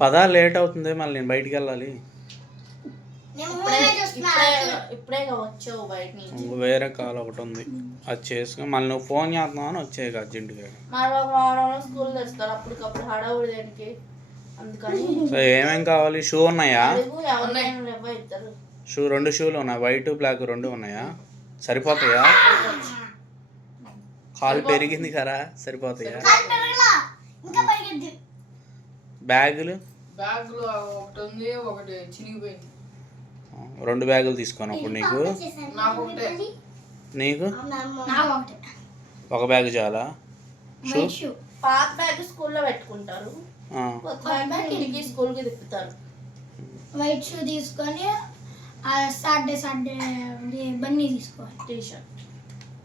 పదా లేట్ అవుతుంది, మళ్ళీ నేను బయటికి వెళ్ళాలి. వేరే కాల్ ఒకటి ఉంది, అది చేసుకుని మళ్ళీ నువ్వు ఫోన్ చేస్తున్నావు అని వచ్చాయి అర్జెంటుగా. సో ఏమేం కావాలి? షూ ఉన్నాయా? షూ 2 షూలు ఉన్నాయి, వైట్ బ్లాక్ 2 ఉన్నాయా? సరిపోతాయా? కాలు పెరిగింది కదా, సరిపోతాయా? బ్యాగులు 2 బ్యాగులు తీసుకోను అప్పుడు. నీకు 1 బ్యాగ్ చాలా? షూ పాత బ్యాగ్ స్కూల్లో పెట్టుకుంటారు, కొత్త బ్యాగ్ ఇంటికి స్కూల్కి తిప్పుతారు. వైట్ షూ తీసుకొని సాటర్డే బన్నీ తీసుకోవాలి.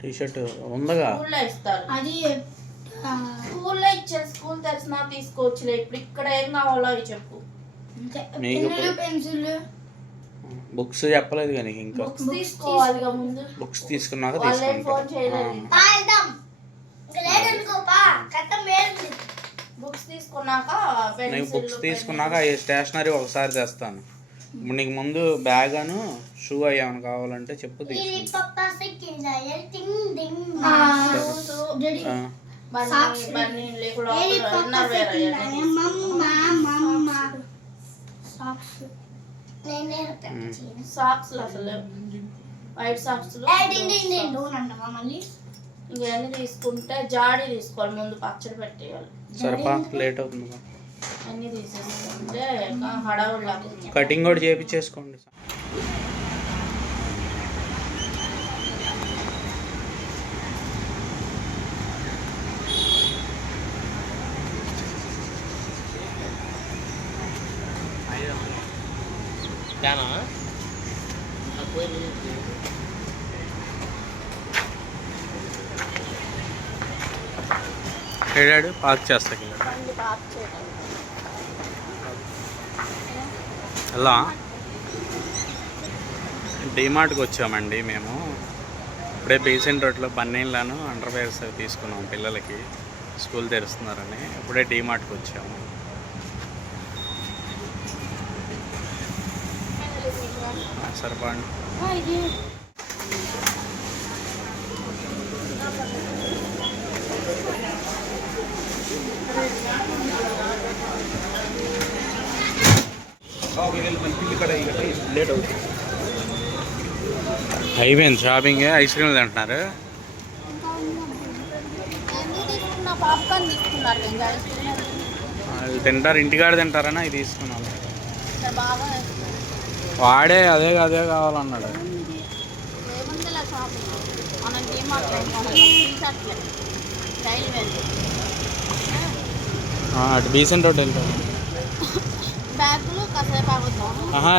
టీ షర్ట్ ఉందగా స్కూల్లో ఇస్తారు, అది స్కూల్లో ఇచ్చారు. స్కూల్ తెలిసినా తీసుకోవచ్చులే. ఇప్పుడు ఇక్కడ ఏం కావాలో అవి చెప్పు. పెన్సిల్ బుక్స్ చెప్పలేదు కానీ ఇంకా బుక్స్ తీసుకోవాలి. ముందు బుక్స్ తీసుకున్నాక తీసుకుంటాను. బుక్స్ తీసుకున్నాక నీకు బుక్స్ తీసుకున్నాక స్టేషనరీ ఒకసారి తెస్తాను. ఇప్పుడు నీకు ముందు బ్యాగ్ అను షూ అయ్యామని కావాలంటే చెప్పు సాక్స్ అసలు వైట్ సాక్స్ ఇంకేమీ తీసుకుంటే జాడీ తీసుకోవాలి. ముందు పచ్చడి పెట్టేయాలి. సరపా లేట్ అవుతుంది. అన్నీ తీసేసుకుంటే హడావుడిలా కటింగ్ కూడా చేయించేసుకోండి. ఏడాడు పార్క్ చేస్తా ఎలా డీమార్ట్కి వచ్చామండి మేము. ఇప్పుడే బీసెంట్ రోడ్లో బన్నీళ్ళను అండర్వేర్స్ తీసుకున్నాం పిల్లలకి, స్కూల్ తెరుస్తున్నారని. ఇప్పుడే డీమార్ట్కి వచ్చాము. సరిపండి. లేట్ అవుతుంది. అయిపోయింది షాపింగ్. ఐస్ క్రీమ్లు తింటున్నారు. అది తింటారు, ఇంటికాడ తింటారని అవి తీసుకున్నాను. వాడే అదే కావాలన్నాడు. అటు బీసెంట్ రోడ్ వెళ్తాడు.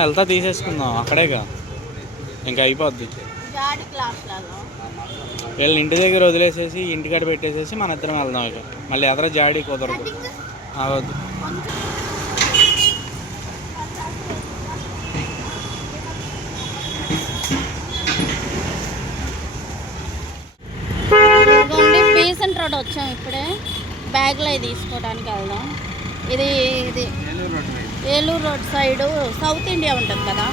వెళ్తా తీసేసుకుందాం అక్కడేగా, ఇంకా అయిపోద్ది. వీళ్ళని ఇంటి దగ్గర వదిలేసేసి ఇంటికాడ పెట్టేసేసి మన ఇద్దరం వెళ్దాం. ఇక మళ్ళీ ఎదర జాడీ కుదరదు. అవద్దు. బీసెంట్ రోడ్ వచ్చాం. ఇప్పుడే బ్యాగ్లో అవి తీసుకోవడానికి వెళ్దాం. ఇది Eluru road side south India ఉంటుంది కదా,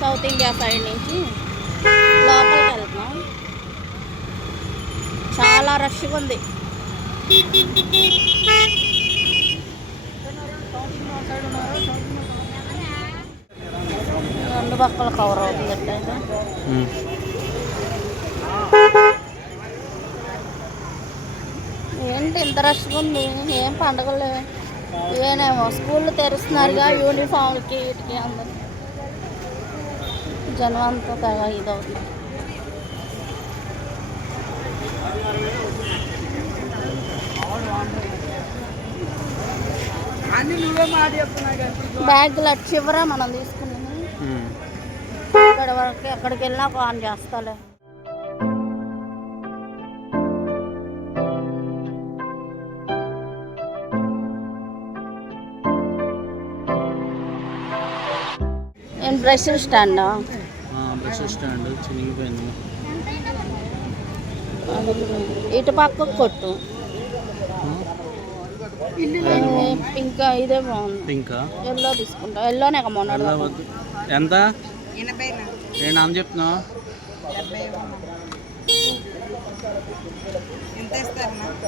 సౌత్ ఇండియా సైడ్ నుంచి లోపలికి వెళ్తున్నాం. చాలా రష్గా ఉంది. రెండు పక్కల కవర్ అవుతుంది. ఎట్లయితే ఏంటి ఇంత రష్గా ఉంది? ఏం పండగలు ఏనేమో స్కూళ్ళు తెరుస్తున్నారుగా, యూనిఫామ్లకి వీటికి అందరు జనం అంతా తెగ ఇదవుతుంది. బ్యాగులు చివర మనం తీసుకున్నాము. ఇక్కడ వరకు ఎక్కడికి వెళ్ళినా ఆన్ చేస్తాలే. బ్రష్ స్టాండ్ చినిగిపోయింది. ఇటు పక్కకు కొట్టు. ఇంకా ఇదే బాగుంది. ఇంకా ఎల్లో తీసుకుంటా. ఎల్లోనే మొన్న వద్దు. ఎంత నేను అని చెప్తున్నా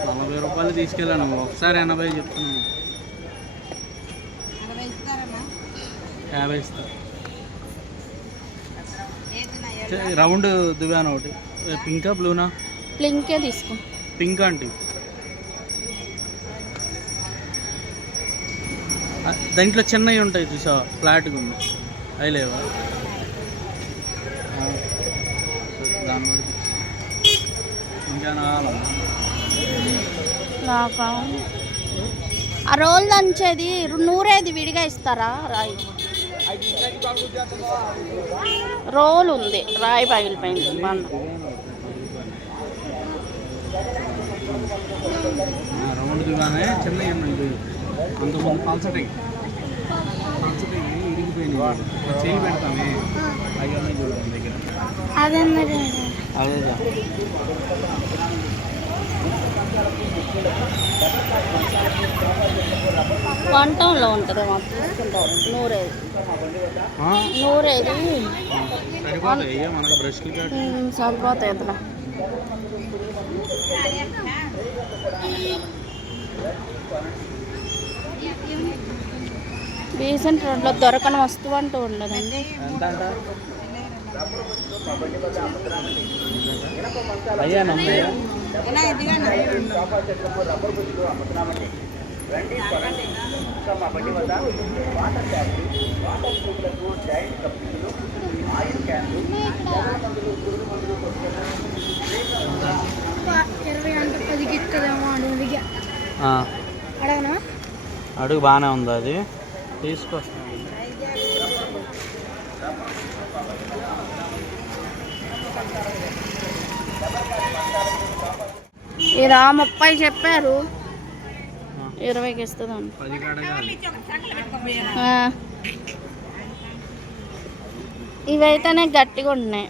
40 రూపాయలు తీసుకెళ్ళాను. ఒకసారి 80 చెప్తున్నాను. 50 ఇస్తా. రౌండ్ దువ్వాను ఒకటి. పింకా బ్లూనా? పింకే తీసుకో. పింక్ అంటే దాంట్లో చిన్నవి ఉంటాయి చూసా, ఫ్లాట్గా ఉంది. అవి లేవా? దాని వరకు ఇంకా కావాలమ్మా. నాకా ఆ రోల్ దంచేది 100 విడిగా ఇస్తారా? రాయి రోల్ ఉంది, రాయి పగిలిపోయింది. రౌండ్ దిగానే చిన్నవి ఉన్నాయి. అంతకుముందు పల్సటి ఇరిగిపోయినాయి. చేయి పెడతామే అవి ఉన్నాయి చూడండి దగ్గర. అదేదా వంటంలో ఉంటుంది. మాకు తీసుకుంటారు 100 సరిపోతాయి మనకు బ్రష్కి సరిపోతాయి. అట్లా డీసెంట్ రోడ్లో దొరకని వస్తువు అంటూ ఉండదండి. అయ్యా నమ్మయ్యా అడుగు బాగానే ఉంది. అది తీసుకొస్తాను. ఇలా 30 చెప్పారు, 20కి ఇస్తుందండి. ఇవైతేనే గట్టిగా ఉన్నాయి.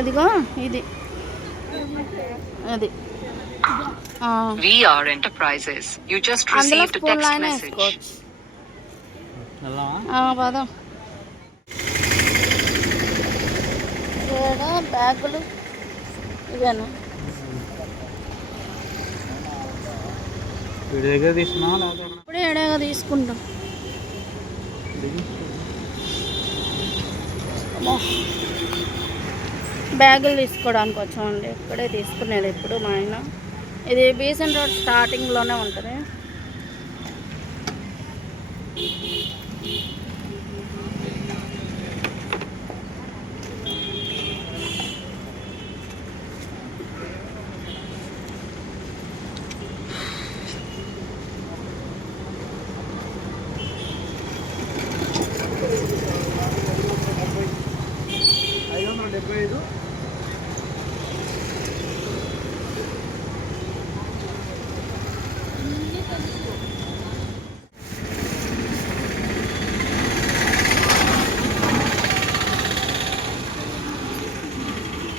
అదిగో ఇది అది VR Enterprises. You just received a text message. పదం బ్యాగులు ఇవేనా? వీడి దగ్గర తీసుకున్నావా? ఇప్పుడే ఏడాగా తీసుకుంటాం. బ్యాగులు తీసుకోవడానికి వచ్చామండి. ఇక్కడే తీసుకునేది ఇప్పుడు మా ఆయన. ఇది బీసెంట్ రోడ్ స్టార్టింగ్లోనే ఉంటుంది.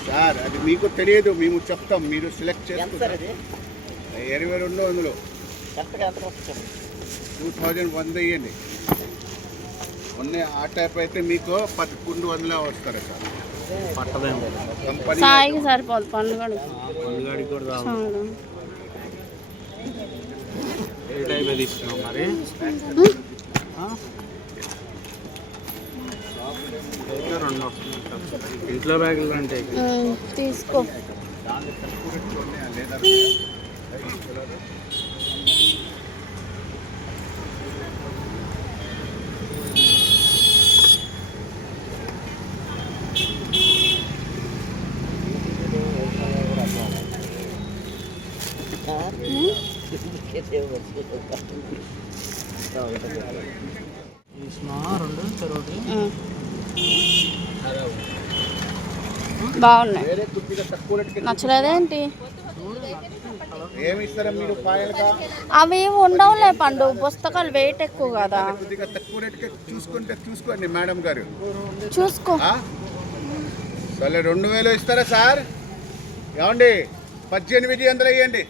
సార్ అది మీకు తెలియదు, మేము చెప్తాం, మీరు సెలెక్ట్ చేసుకుంటారు. 22 అందులో 2100 ఇవ్వండి. ఆ టైప్ అయితే మీకు 1100 వస్తారు సార్. కంపెనీ సాయికి సరిపోదు. పండుగడికి కూడా ఏ టైప్ తీసుకున్నాం మరి? రెండు వస్తున్నాయి. ఇంట్లో బ్యాగులు అంటే తీసుకో. బాగున్నాయి. నచ్చలేదేంటి? ఏమి ఇస్తారా మీరు ఫైనల్గా? అవి ఉండవులే పండు, పుస్తకాలు వెయిట్ ఎక్కువ కదా. కొద్దిగా తక్కువ రేటుకి చూసుకోండి మేడం గారు. చూసుకో. సరే 2000 ఇస్తారా సార్? ఏమండి 1800 ఇవ్వండి.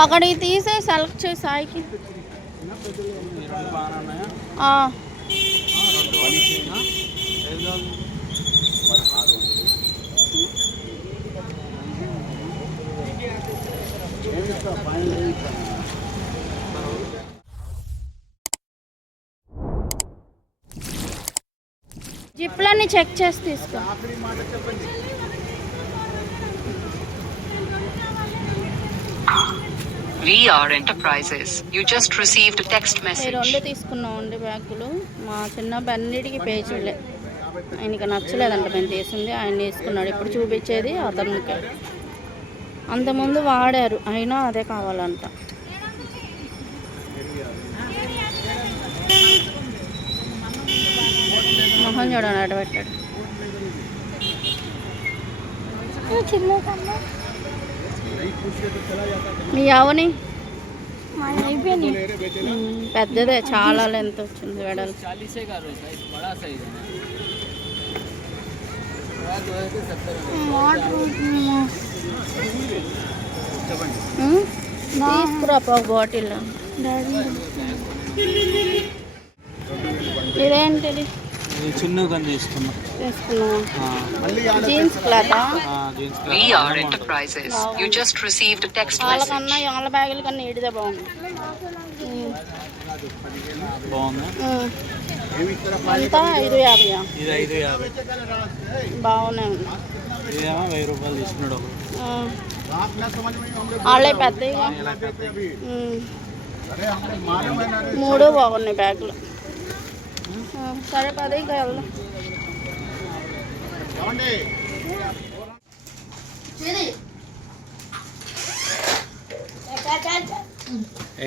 ఒకటి తీసే సెలెక్ట్ చేసి సాయికి. జిప్లన్నీ చెక్ చేసి తీసుకో. VR Enterprises. You just received a text ఈ message. 2 తీసుకున్నామండి బ్యాగులు. మా చిన్న బన్నిటికి పేజీలే. ఆయనకి నచ్చలేదంట మేము తీసింది, ఆయన తీసుకున్నాడు. ఇప్పుడు చూపించేది అతనికి. అంతకుముందు వాడారు, అయినా అదే కావాలంట. మొహం చూడండి అడ్డ పెట్టాడు. మీ అవని పెద్దదే, చాలా లెంత్ వచ్చింది వెడలు. తీసుకురా బాటిల్. ఇదేంటిది? చిన్నగా తీసుకున్నా. Jeans క్లాతా? VR Enterprises. You just received a text వాళ్ళకన్నా message. వాళ్ళ బ్యాగుల కన్నా ఇడిదే బాగుంది. ఎంత? 550. ఇది 550. బాగున్నాయి ఉంది. ఇదేమో 1000 రూపాయలు తీసుకున్నాడు. వాళ్ళే పెద్దగా 3 బాగున్నాయి బ్యాగులు. సరే 10 ఇంకా వెళ్దాం.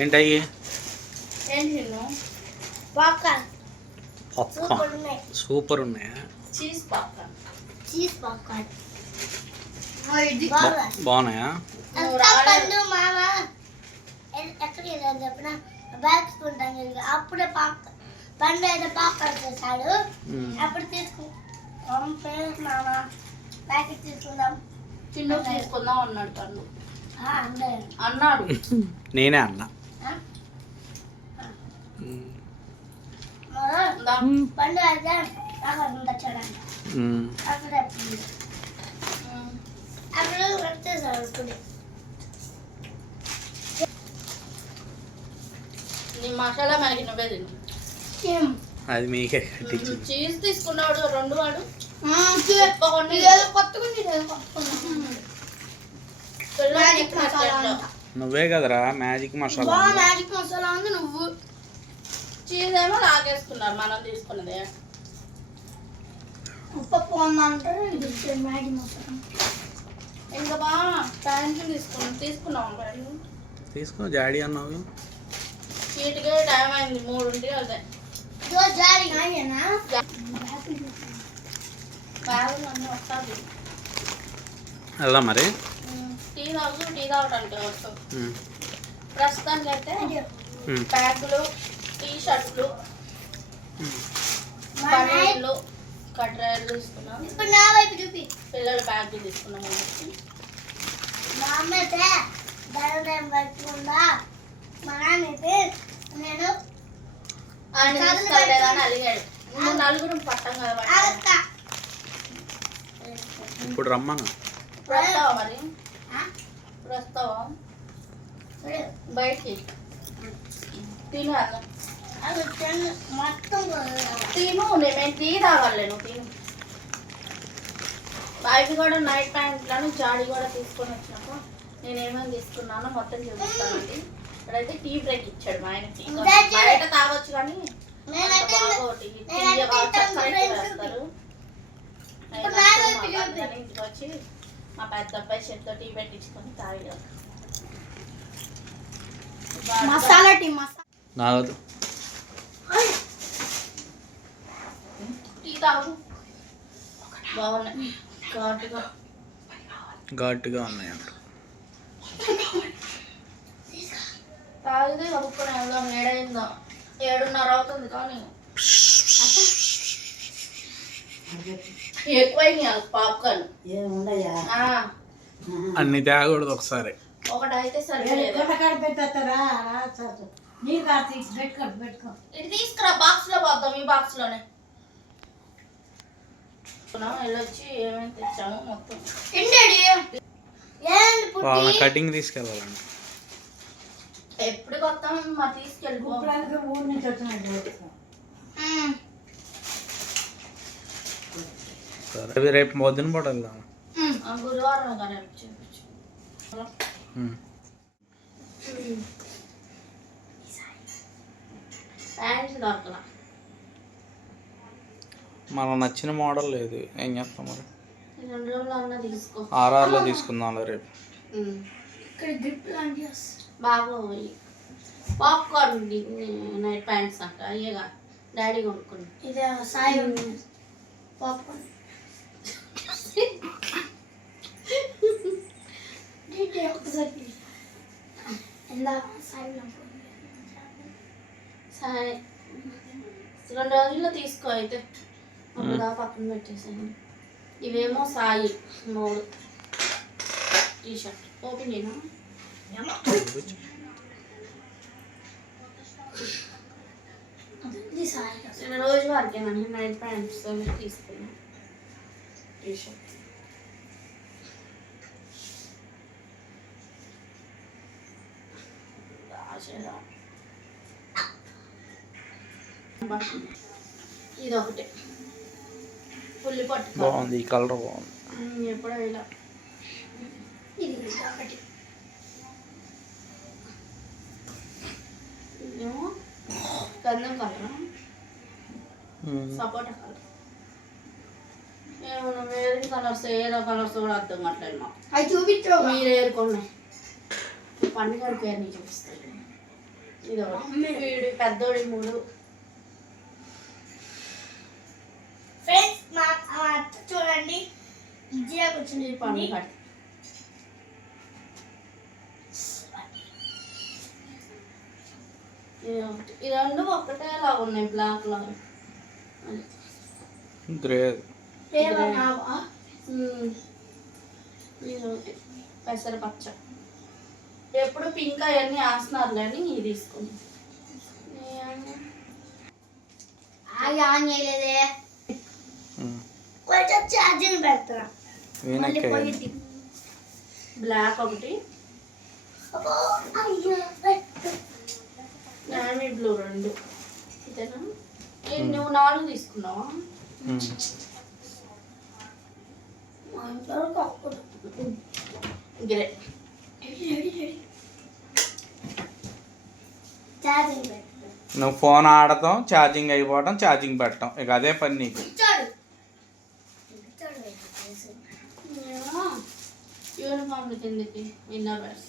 ఏంటయ్యి? ఏంటి? పాప్కార్న్ సూపర్ ఉన్నాయా? చీజ్ పాప్కార్న్ బాగున్నాయా? అప్పుడే పండు అయితే పాపర్ చేశాడు. అప్పుడు ప్యాకెట్ తీసుకుందాం. చిన్న తీసుకుందాం అన్నాడు పండు. అన్నాడు నేనే అన్నా. పండు అయితే వచ్చాడంట. అప్పుడు వచ్చేసాడు. నీ మసాలా మనకి నువ్వే తిను. అది మీకే కట్టించింది. చీజ్ తీసుకున్నాడు 2 వాడు. నువ్వే కదరా మ్యాజిక్ మసాలా. మ్యాజిక్ మసాలా ఉంది. నువ్వు చీజ్ ఏమో లాగేసుకున్నారు, మనం తీసుకున్నదే. ఉప్పు పోందంటారు. మ్యాజిక్ మసాలా ఇంకా బాగా ప్యాంట్లు తీసుకున్నాం. తీసుకో జాడీ అన్నావు. చీటికే టైం అయింది 3 అదే. బ్యాగులు అన్నీ వస్తాయి. వెళ్దాం మరి. టీ తాగడానికి వస్తాం. ప్రస్తుతానికి అయితే బ్యాగులు, టీ షర్ట్లు, బనీళ్ళు, కట్రాయలు తీసుకున్నాం. పిల్లల బ్యాగులు తీసుకున్నాం. మా అమ్మ అయితే ధనం పట్టుకుందా. మా నాన్న అయితే నేను ఆయన తీసుకోలేదని అలిగాడు. నువ్వు నలుగురు పట్టం కదా. ఇప్పుడు రమ్మను. ఇప్పుడు వస్తావా మరి? ఇప్పుడు వస్తావా బయటికి? తిను అన్న. మొత్తం తిను. నేను టీ తాగాలి. నువ్వు తిను. బయట కూడా నైట్ ప్యాంట్లను జాడీ కూడా తీసుకొని వచ్చినాక నేనేమేమి తీసుకున్నానో మొత్తం చూపిస్తానండి. ఇక్కడైతే టీ బ్రేక్ ఇచ్చాడు మా ఆయన. టీ బయట తాగొచ్చు కానీ ఇంటికి వచ్చి మా పెద్ద అబ్బాయి చేతితో టీ పెట్టించుకొని తాగాం. మసాలా టీ నాగదు. టీ తాగు. బాగున్నాయి ఘాటుగా. ఘాటుగా ఉన్నాయంట. తాగితే కలుపుకొని వెళ్దాం. ఏడైందో 7:30 అవుతుంది కానీ ఎక్కువైనాయి పాప్కార్న్. అన్ని తేగకూడదు ఒకసారి. ఒకటైతే సరిపోలేదు. ఇది తీసుకురా, బాక్స్ లో పోద్దాం. ఈ బాక్స్ లోనే వెళ్ళొచ్చి ఏమేమి తెచ్చాము మొత్తం. వాళ్ళ కటింగ్ తీసుకెళ్ళాలండి. ఎప్పుడు వస్తాం మా తీసుకెళ్ళిపో. సరే, అవి రేపు పొద్దున పూట వెళ్దాం. గురువారం కానీ చూపించు. ప్యాంట్స్ దొరకలా. మనకు నచ్చిన మోడల్ లేదు, ఏం చేస్తాం మరి. 2 రోజులు అన్నా తీసుకో. RRలో తీసుకుందాం రేపు. బాగోయి పాప్కార్న్ నైట్ ప్యాంట్స్ అంట. అయ్యేగా డాడీ కొనుక్కుంది. ఇదే సాయి పాప్కార్న్ సాయి 2 రోజుల్లో తీసుకో అయితే. అప్పుడు దా పక్కన పెట్టేసాను. ఇవేమో సాయి 3 టీషర్ట్. ఓపెన్ చేయనా? రోజు వారికేనా నైట్ ప్యాంట్స్ తీసుకున్నాం. టీషర్ట్ ఇది ఒకటి పుల్లి పట్టు బాగుంది, ఈ కలర్ బాగుంది. ఎప్పుడో ఇలా ఇది ఒకటి. ఇదేమో గంధం కలర్, సపోటా కలర్. ఏమన్నా వేరే కలర్స్, ఏదో కలర్స్ కూడా అర్థం కావట్లేదు మాకు. అవి చూపించు. మీరు ఏరుకున్నాయి పండుగ పేరుని చూపిస్తాయి. ఇది వీడి పెద్దోడి 3. ఫ్రెండ్స్ మా అత్త చూడండి ఈజీగా కూర్చుంది. పండుగ ఈ 2 ఒకటే లాగా ఉన్నాయి, బ్లాక్ లాగా. గ్రేడ్ ఇది ఒకటి పెసర పచ్చ. ఎప్పుడు పింక్ అవన్నీ వేస్తున్నారు కానీ ఇది తీసుకుంది. ఆన్ చేయలేదే, కొంచెం ఛార్జింగ్ పెడతారా. బ్లాక్ ఒకటి, నావీ బ్లూ 2. ఇదేనా? నువ్వు 4 తీసుకున్నావా? గ్రే. ఛార్జింగ్ పెడతా. నువ్వు ఫోన్ ఆడతాం, ఛార్జింగ్ అయిపోవడం, ఛార్జింగ్ పెట్టడం, ఇక అదే పని నీకు. యూనిఫామ్ కిందకి ఇన్నర్ వేర్స్.